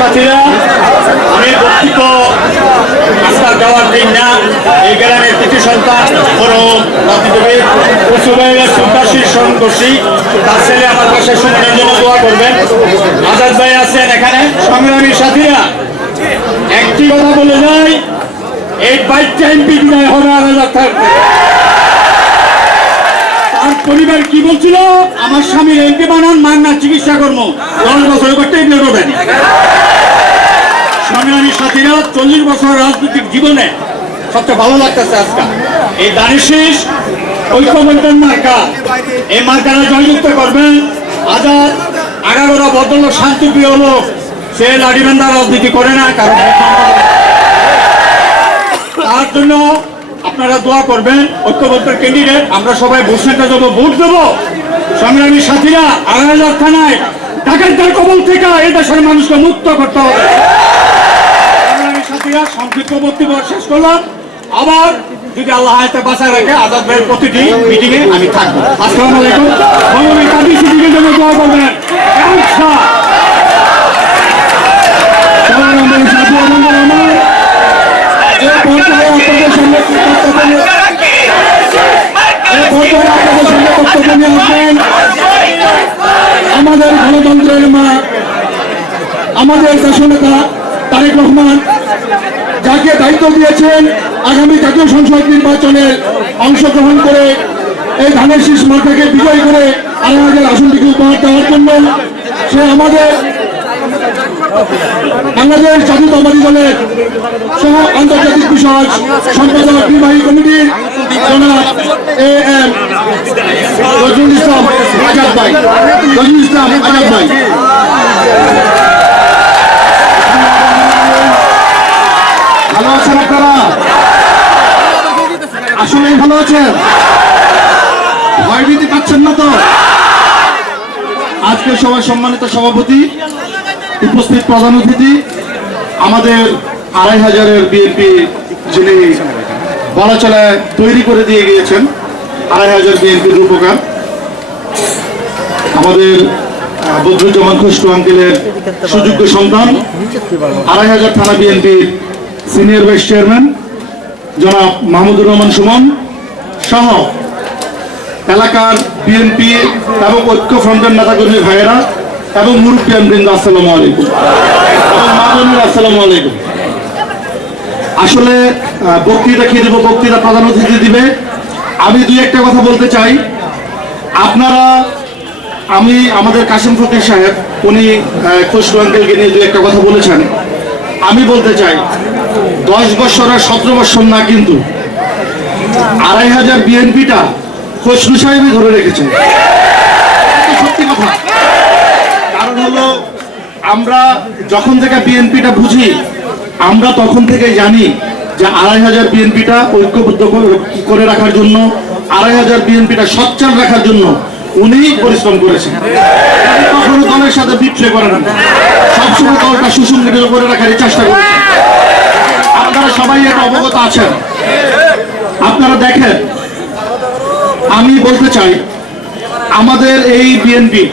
সাথীরা আমি বক্তব্য আস্থা দেওয়ার দিন না, এই গ্রামের কৃতি সন্তান বড় রাজনীতিবিদ কুসুবাইয়ের সুলতাসির স্মরণ তার ছেলে আমার পাশে সুমনের জন্য দোয়া করবেন। আজাদ ভাই আছেন এখানে। সংগ্রামী সাথীরা, একটি কথা বলে যাই, এই বাইকটা এমপি বিদায় হবে আলাদা থাকবে। তার পরিবার কি বলছিল? আমার স্বামীর এমপি বানান মান্না চিকিৎসা কর্ম। দশ বছর করতে দেয়নি সংগ্রামী সাথীরা চল্লিশ বছর রাজনৈতিক জীবনে সবচেয়ে ভালো লাগতেছে আজকে এই দানিশিস ঐক্যবন্ধন মার্কা। এই মার্কারা জয়যুক্ত করবেন আজাদ, আগাগোড়া ভদ্রলোক, শান্তিপ্রিয় লোক। সে লাঠিবান্ধা রাজনীতি করে না, কারণ তার জন্য আপনারা দোয়া করবেন ঐক্যবদ্ধের ক্যান্ডিডেট আমরা সবাই সেন্টার যাব ভোট দেবো সংগ্রামী সাথীরা, আড়াই হাজার থানায় ডাকাতদের কবল থেকে এই দেশের মানুষকে মুক্ত করতে হবে। সংগ্রামী সাথীরা, সংক্ষিপ্ত বক্তব্য শেষ করলাম। আবার যদি আল্লাহ হায়াতে বাঁচায় রাখে, আজাদ ভাইয়ের প্রতিটি মিটিংয়ে আমি থাকব। আসসালামু আলাইকুম। ভগবান কাদি সিটিংয়ের জন্য দোয়া করবেন আচ্ছা সংগ্রামী সাথী বন্ধুরা আমার এই পর্যায়ে আপনাদের সামনে বক্তব্য নিয়ে- এই পর্যায়ে আপনাদের সামনে বক্তব্য নিয়ে আসবেন আমাদের গণতন্ত্রের মা আমাদের দেশনেতা তারেক রহমান যাকে দায়িত্ব দিয়েছেন আগামী জাতীয় সংসদ নির্বাচনে অংশগ্রহণ করে এই ধানের শীষ মার্কাকে বিজয় করে হাজার আসনটিকে উপহার দেওয়ার জন্য সে আমাদের বাংলাদেশ জাতীয়তাবাদী দলের সহ আন্তর্জাতিক বিষয় সম্পাদক নির্বাহী কমিটির নজরুল ইসলাম আজাদ ভাই। নজরুল ইসলাম আজাদ ভাই। ভালো আছেন আপনারা? আসলেই ভালো আছেন। ভয়ভীতি পাচ্ছেন না তো? আজকে সবাই সম্মানিত সভাপতি, উপস্থিত প্রধান অতিথি, আমাদের আড়াই হাজারের বিএনপি যিনি বলা তৈরি করে দিয়ে গিয়েছেন, আড়াই হাজার বিএনপির রূপকার। আমাদের বদরুজ্জামান খুশরু আঙ্কেলের সুযোগ্য সন্তান, আড়াই হাজার থানা বিএনপির সিনিয়র ভাইস চেয়ারম্যান, জনাব মাহমুদুর রহমান সুমন সহ এলাকার বিএনপি এবং ঐক্য ফ্রন্টের নেতাকর্মী ভাইয়েরা এবং মুরব্বিয়ান বৃন্দ, আসসালামু আলাইকুম। এবং মা বোনেরা, আসসালামু আলাইকুম। আসলে বক্তৃতা খেয়ে দেবো, বক্তৃতা প্রধান অতিথি দিবে। আমি দুই একটা কথা বলতে চাই। আপনারা, আমি আমাদের কাশিম ফকির সাহেব, উনি খসরু আঙ্কেলকে নিয়ে দুই একটা কথা বলেছেন। আমি বলতে চাই দশ বছর আর সতেরো বছর না কিন্তু আড়াই হাজার বিএনপিটা খসরু সাহেবই ধরে রেখেছেন এটা সত্যি কথা। কারণ হলো, আমরা যখন থেকে বিএনপিটা বুঝি, আমরা তখন থেকে জানি যে আড়াই হাজার বিএনপিটা ঐক্যবদ্ধ করে- করে রাখার জন্য, আড়াই হাজার বিএনপিটা সচ্চার রাখার জন্য উনি পরিশ্রম করেছেন কখনো দলের সাথে বিক্রয় করেন না। সবসময় দলটা সুসংগঠিত করে রাখার চেষ্টা করেছেন আপনারা সবাই এটা অবগত আছেন। আপনারা দেখেন, আমি বলতে চাই, আমাদের এই বিএনপি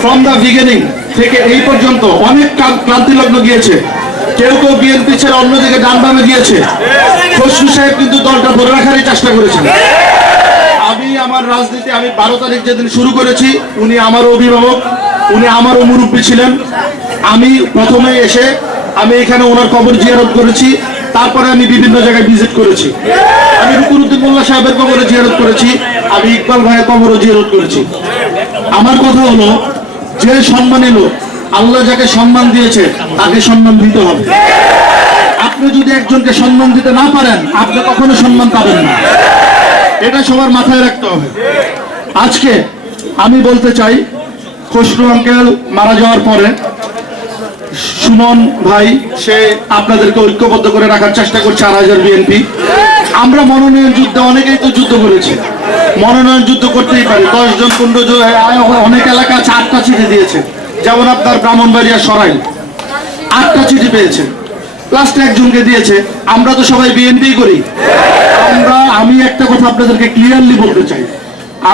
ফ্রম দ্য বিগিনিং থেকে এই পর্যন্ত অনেক ক্লা- ক্লান্তিলগ্ন গিয়েছে। কেউ কেউ বিএনপি ছেড়ে অন্যদিকে ডান বামে গিয়েছে। খসরু সাহেব কিন্তু দলটা ধরে রাখারই চেষ্টা করেছেন। আমি আমার রাজনীতি, আমি বারো তারিখ যেদিন শুরু করেছি, উনি আমার অভিভাবক, উনি আমারও মুরব্বী ছিলেন। আমি প্রথমে এসে আমি এখানে ওনার কবর জিয়ারত করেছি, তারপরে আমি বিভিন্ন জায়গায় ভিজিট করেছি। আমি রুকুরুদ্দিন মোল্লা সাহেবের কবরে জিয়ারত করেছি, আমি ইকবাল ভাইয়ের কবরও জিয়ারত করেছি। আমার কথা হলো, যে সম্মানী লোক, আল্লাহ যাকে সম্মান দিয়েছে, তাকে সম্মান দিতে হবে। আপনি যদি একজনকে সম্মান দিতে না পারেন, আপনি কখনো সম্মান পাবেন না। এটা সবার মাথায় রাখতে হবে। আজকে আমি বলতে চাই, খসরু আঙ্কেল মারা যাওয়ার পরে সুমন ভাই, সে আপনাদেরকে ঐক্যবদ্ধ করে রাখার চেষ্টা করছে আড়াই হাজার বিএনপি। আমরা মনোনয়ন যুদ্ধে, অনেকেই তো যুদ্ধ করেছি। মনোনয়ন যুদ্ধ করতেই পারি। দশ জন, পনেরো জন অনেক এলাকা আছে, আটটা চিঠি দিয়েছে। যেমন আপনার ব্রাহ্মণবাড়িয়া সরাই আটটা চিঠি পেয়েছে। লাস্টে একজনকে দিয়েছে। আমরা তো সবাই বিএনপি করি। আমরা, আমি একটা কথা আপনাদেরকে ক্লিয়ারলি বলতে চাই।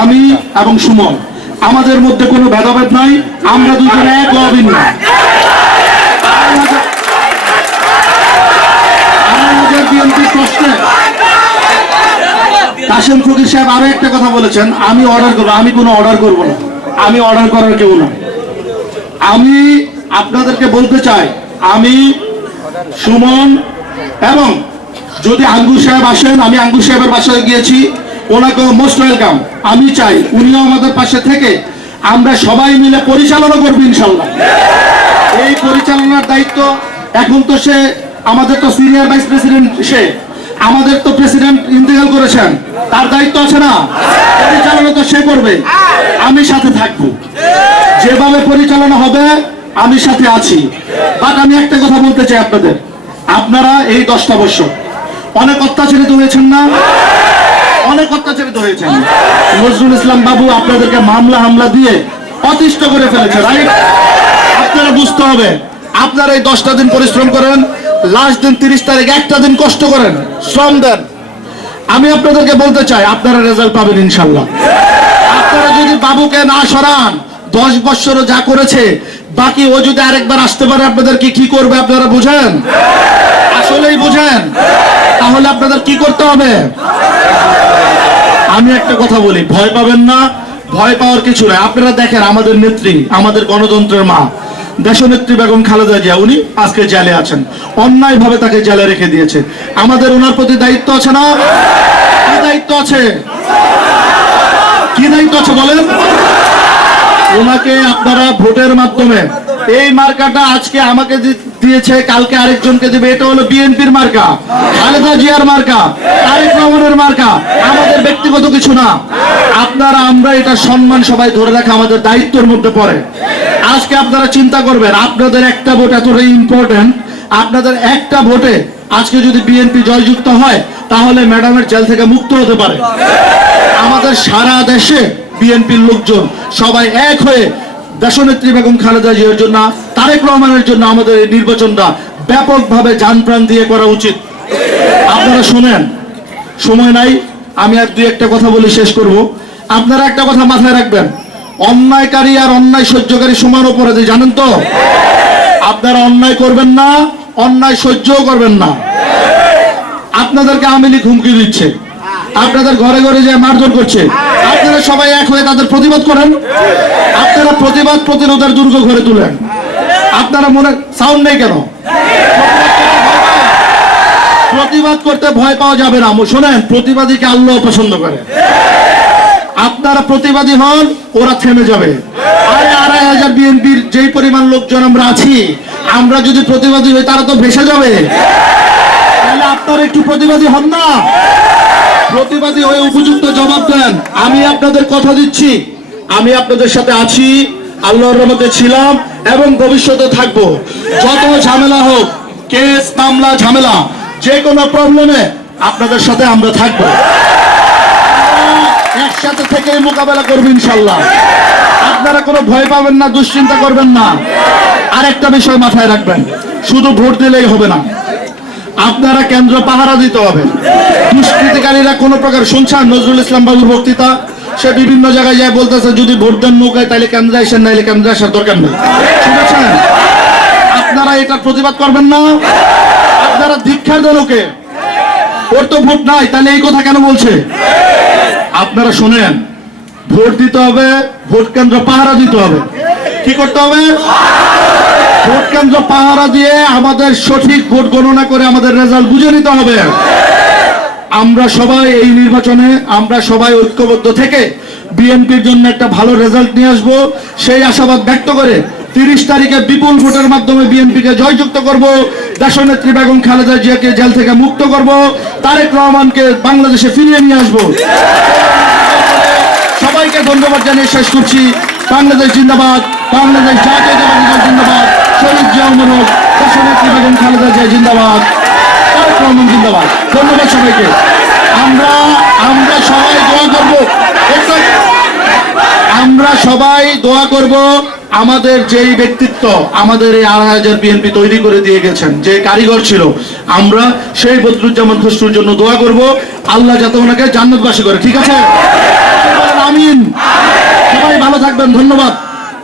আমি এবং সুমন, আমাদের মধ্যে কোনো ভেদাভেদ নাই। আমরা দুজনে এক ও অভিন্ন কাশেম ফকির সাহেব আরও একটা কথা বলেছেন, আমি অর্ডার করব, আমি কোনো অর্ডার করব না। আমি অর্ডার করার কেউ না। আমি আপনাদেরকে বলতে চাই, আমি সুমন এবং যদি আঙ্গুর সাহেব আসেন, আমি আঙ্গুর সাহেবের বাসায় গিয়েছি ওনাকেও মোস্ট ওয়েলকাম আমি চাই উনিও আমাদের পাশে থেকে আমরা সবাই মিলে পরিচালনা করব ইনশাল্লাহ। এই পরিচালনার দায়িত্ব এখন তো সে আমাদের তো সিনিয়র ভাইস প্রেসিডেন্ট সে, আমাদের তো প্রেসিডেন্ট ইন্তেকাল করেছেন। তার দায়িত্ব আছে না? পরিচালনা তো সে করবে। আমি সাথে থাকব। যেভাবে পরিচালনা হবে, আমি সাথে আছি। বাট আমি একটা কথা বলতে চাই আপনাদের। আপনারা এই দশটা বছর অনেক অত্যাচারিত হয়েছেন না? অনেক অত্যাচারিত হয়েছেন। নজরুল ইসলাম বাবু আপনাদেরকে মামলা হামলা দিয়ে অতিষ্ঠ করে ফেলেছে রাইট আপনারা বুঝতে হবে, আপনারা এই দশটা দিন পরিশ্রম করেন, লাস্ট দিন তিরিশ তারিখ একটা দিন কষ্ট করেন, শ্রম দেন। আমি আপনাদেরকে বলতে চাই, আপনারা রেজাল্ট পাবেন ইনশাল্লাহ আপনারা যদি বাবুকে না সরান, দশ বছরও যা করেছে, বাকি ও যদি আরেকবার আসতে পারে, আপনাদের কি করবে আপনারা বুঝেন? আসলেই বুঝেন। তাহলে আপনাদের কি করতে হবে? আমি একটা কথা বলি, ভয় পাবেন না, ভয় পাওয়ার কিছু নাই। আপনারা দেখেন, আমাদের নেত্রী, আমাদের গণতন্ত্রের মা দেশনেত্রী বেগম খালেদা জিয়া, উনি আজকে জেলে আছেন। অন্যায় ভাবে তাকে জেলে রেখে দিয়েছে। আমাদের ওনার প্রতি দায়িত্ব আছে না? কি দায়িত্ব আছে? কি দায়িত্ব আছে বলেন? ওনাকে আপনারা ভোটের মাধ্যমে এই মার্কাটা আজকে আমাকে দিয়েছে, কালকে আরেকজনকে দেবে। এটা হলো বিএনপির মার্কা, খালেদা জিয়ার মার্কা, তারেক রহমানের মার্কা। আমাদের ব্যক্তিগত কিছু না। আপনারা, আমরা এটা সম্মান সবাই ধরে রাখা আমাদের দায়িত্বের মধ্যে পড়ে। আজকে আপনারা চিন্তা করবেন, আপনাদের একটা ভোট এতটাই ইম্পর্টেন্ট আপনাদের একটা ভোটে আজকে যদি বিএনপি জয়যুক্ত হয়, তাহলে ম্যাডামের জেল থেকে মুক্ত হতে পারে। আমাদের সারা দেশে বিএনপির লোকজন সবাই এক হয়ে দেশনেত্রী বেগম খালেদা জিয়ার জন্য, তারেক রহমানের জন্য আমাদের এই নির্বাচনটা ব্যাপকভাবে প্রাণ দিয়ে করা উচিত। আপনারা শুনেন, সময় নাই, আমি আর দুই একটা কথা বলে শেষ করব। আপনারা একটা কথা মাথায় রাখবেন অন্যায়কারী আর অন্যায় সহ্যকারী সমান অপরাধী, জানেন তো? আপনারা অন্যায় করবেন না, অন্যায় সহ্যও করবেন না। আপনাদেরকে আওয়ামী হুমকি দিচ্ছে। আপনাদের ঘরে ঘরে যে মারধর করছে, আপনারা সবাই এক হয়ে তাদের প্রতিবাদ করেন। আপনারা প্রতিবাদ প্রতিরোধের দুর্গ ঘরে তুলেন। আপনারা মনে, সাউন্ড নেই কেন? প্রতিবাদ করতে ভয় পাওয়া যাবে না। শোনেন, প্রতিবাদীকে আল্লাহ পছন্দ করে। আপনারা প্রতিবাদী হন, ওরা থেমে যাবে। আরে আড়াই হাজার বিএনপির যেই পরিমাণ লোকজন আমরা আছি, আমরা যদি প্রতিবাদী হই, তারা তো ভেসে যাবে। তাহলে আপনারা একটু প্রতিবাদী হন না? প্রতিবাদী হয়ে উপযুক্ত জবাব দেন। আমি আপনাদের কথা দিচ্ছি। আমি আপনাদের সাথে আছি, আল্লাহর রহমতে ছিলাম এবং ভবিষ্যতে থাকব। যত ঝামেলা হোক, কেস, মামলা, ঝামেলা যে কোনো প্রবলেমে আপনাদের সাথে আমরা থাকব। একসাথে থেকে মোকাবেলা করব ইনশাল্লাহ। আপনারা কোনো ভয় পাবেন না, দুশ্চিন্তা করবেন না। আর একটা বিষয় মাথায় রাখবেন, শুধু ভোট দিলেই হবে না। আপনারা কেন্দ্র পাহারা দিতে হবে। দুষ্কৃতিকারীরা কোনো প্রকার শুনছেন? নজরুল ইসলাম বাবুর বক্তৃতা? সে বিভিন্ন জায়গায় যায় বলতেছে, যদি ভোট দেন নৌকায় তাহলে কেন্দ্রে আসেন, নাইলে কেন্দ্রে আসার দরকার নেই। শুনেছেন আপনারা এটার প্রতিবাদ করবেন না? আপনারা দীক্ষার জনকে ওর তো ভোট নাই তাহলে এই কথা কেন বলছে? আপনারা শুনেন, ভোট দিতে হবে, ভোট কেন্দ্র পাহারা দিতে হবে। কি করতে হবে? ভোট কেন্দ্র পাহারা দিয়ে আমাদের সঠিক ভোট গণনা করে আমাদের রেজাল্ট বুঝে নিতে হবে। আমরা সবাই এই নির্বাচনে, আমরা সবাই ঐক্যবদ্ধ থেকে বিএনপির জন্য একটা ভালো রেজাল্ট নিয়ে আসব, সেই আশাবাদ ব্যক্ত করে তিরিশ তারিখে বিপুল ভোটের মাধ্যমে বিএনপিকে জয়যুক্ত করব। দেশনেত্রী বেগম খালেদা জিয়াকে জেল থেকে মুক্ত করব। তারেক রহমানকে বাংলাদেশে ফিরিয়ে নিয়ে আসব। সবাইকে ধন্যবাদ জানিয়ে শেষ করছি। বাংলাদেশ জিন্দাবাদ, বাংলাদেশ দল জিন্দাবাদ, শহীদ জিয়া মোরক দেশনেত্রী বেগম খালেদা জিয়া জিন্দাবাদ, তারেক রহমান জিন্দাবাদ। ধন্যবাদ সবাইকে। আমরা আমরা সবাই দোয়া করব। আমরা সবাই দোয়া করব। আমাদের যেই ব্যক্তিত্ব আমাদের এই আড়াই হাজার বিএনপি তৈরি করে দিয়ে গেছেন, যে কারিগর ছিল, আমরা সেই বদরুজ্জামান খসরুর জন্য দোয়া করব, আল্লাহ যাতে ওনাকে জান্নাতবাসী করে। ঠিক আছে? আমিন। সবাই ভালো থাকবেন, ধন্যবাদ।